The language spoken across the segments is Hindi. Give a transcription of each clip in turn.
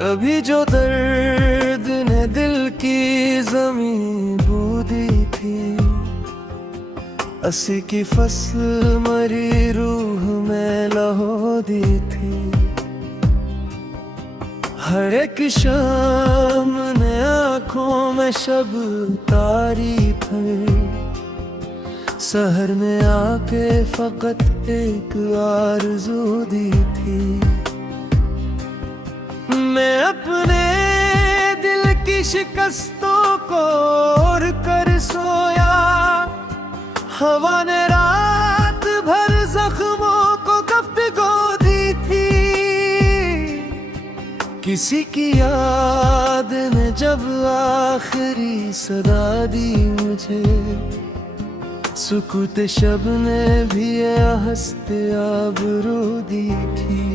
कभी जो दर्द ने दिल की जमीन बूदी थी, असी की फसल मरी रूह में लहो दी थी। हर एक शाम ने आँखों में शब तारीफ है, सहर में आके फकत एक आरज़ू दी थी। मैं अपने दिल की शिकस्तों को और कर सोया, हवा ने रात भर जख्मों को गुफ्तगू दी थी। किसी की याद ने जब आखिरी सदा दी मुझे, सुकूत शब ने भी हंसते आबरू दी थी।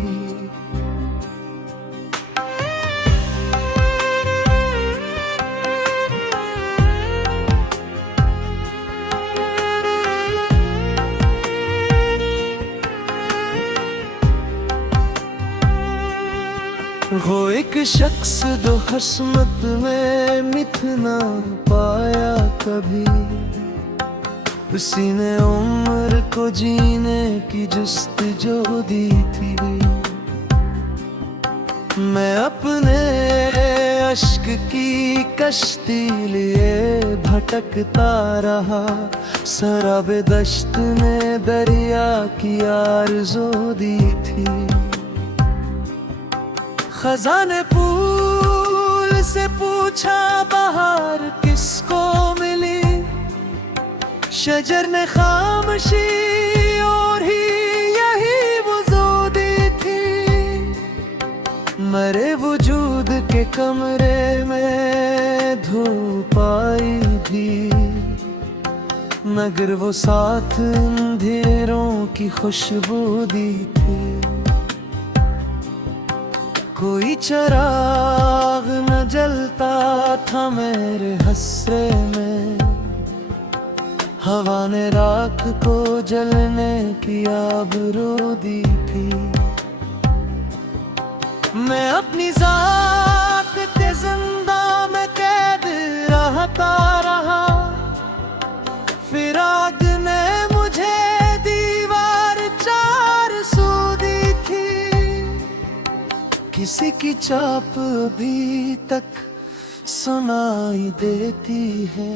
वो एक शख्स दो हस्मत में मिथ ना पाया कभी, उसी ने उम्र को जीने की जुस्तजू दी थी। मैं अपने अश्क की कश्ती लिए भटकता रहा, सराबे दश्त ने दरिया की आरज़ू दी थी। खजाने फूल से पूछा बहार किसको मिली, शजर ने खामोशी और ही यही वजू दी थी। मरे वजूद के कमरे में धूप आई भी, मगर वो साथ अंधेरों की खुशबू दी थी। कोई चिराग न जलता था मेरे हसरे में, हवा ने राख को जलने की आबरू दी थी। मैं अपनी जात के जिंदा में कैद रहता रहा, फिर आग ने मुझे दीवार चार सू दी थी। किसी की चाप अभी तक सुनाई देती है,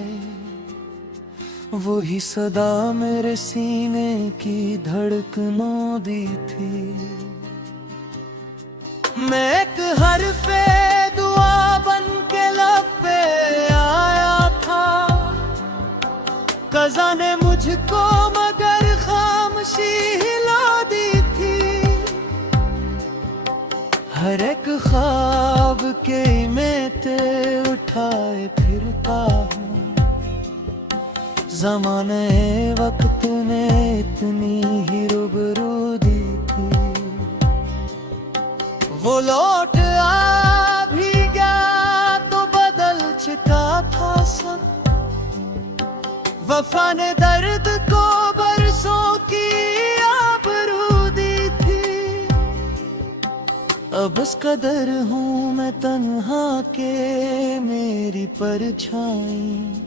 वही सदा मेरे सीने की धड़कनों दी थी। मैं एक हरफे दुआ बन के लब पे आया था, कज़ा ने मुझको मगर खामोशी हिला दी थी। हर एक ख्वाब के मेते उठाए फिरता हूँ, ज़माने वक्त ने इतनी ही रूबरू दी थी। वो लौट आ भी गया तो बदल चुका था सब, वफा ने दर्द को बरसों की आबरू दी थी। अब इस कदर हूँ मैं तन्हा के मेरी परछाई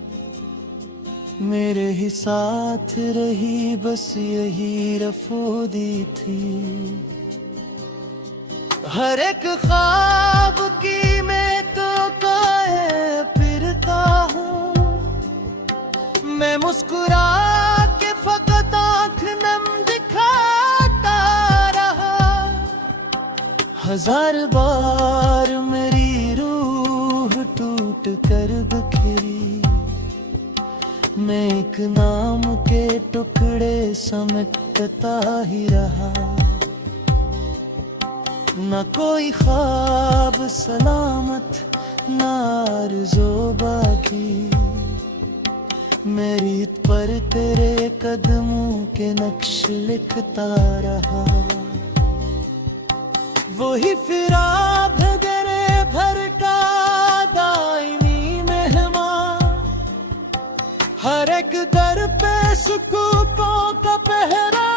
मेरे ही साथ रही, बस यही रफू दी थी। हर एक ख्वाब की मैं तो काए फिरता हूँ, मैं मुस्कुरा के फकत आँख नम दिखाता रहा। हजार बार मेरी रूह टूट कर बिखरी, मैं एक नाम के टुकड़े समेटता ही रहा। न कोई ख्वाब सलामत न आरज़ू बाकी, मेरी पर तेरे कदमों के नक्श लिखता रहा। वही फिराब तेरे भर का दायमी मेहमान, हर एक दर पे सुकूकों का पहरा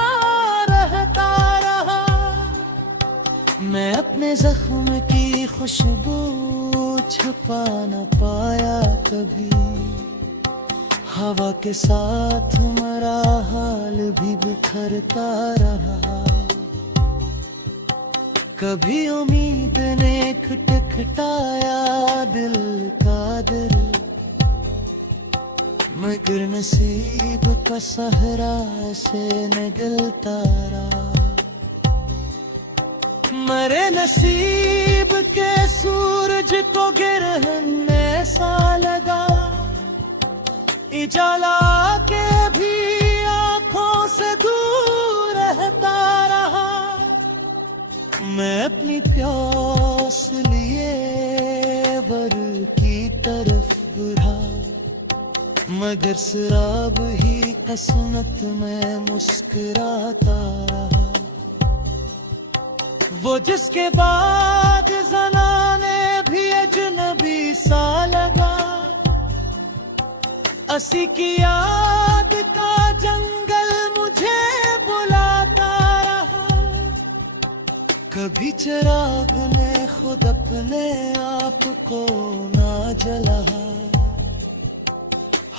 रहता रहा। मैं अपने जख्म की खुशबू छुपा न पाया कभी, हवा के साथ मेरा हाल भी बिखरता रहा। कभी उम्मीद ने खटखटाया दिल का दिल, मगर नसीब का सहरा से निगलता रहा। मरे नसीब के सूरज को गिरहन ऐसा लगा, इजाला के भी आंखों से दूर रहता रहा। मैं अपनी प्यास लिए वर की तरफ बढ़ा, मगर शराब ही कसमत में मुस्कुराता रहा। वो जिसके बाद ज़माने भी अजनबी सा लगा, असी की याद का जंगल मुझे बुलाता रहा। कभी चिराग ने खुद अपने आप को ना जला,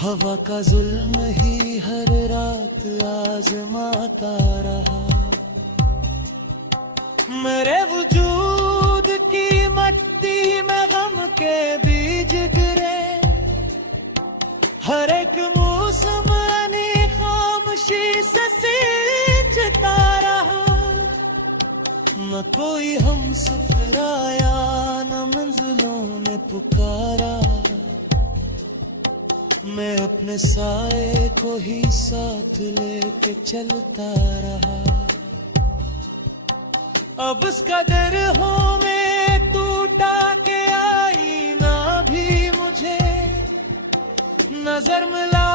हवा का जुल्म ही हर रात आजमाता रहा। मेरे वजूद की मट्टी में गम के बीज गिरे, हर एक मौसम यानी खामोशी से सींचता रहा। न कोई हम सफर आया, न मंजिलों ने पुकारा, मैं अपने साए को ही साथ लेके चलता रहा। अब उस कदर हो में टूटा के आईना भी मुझे नजर मिला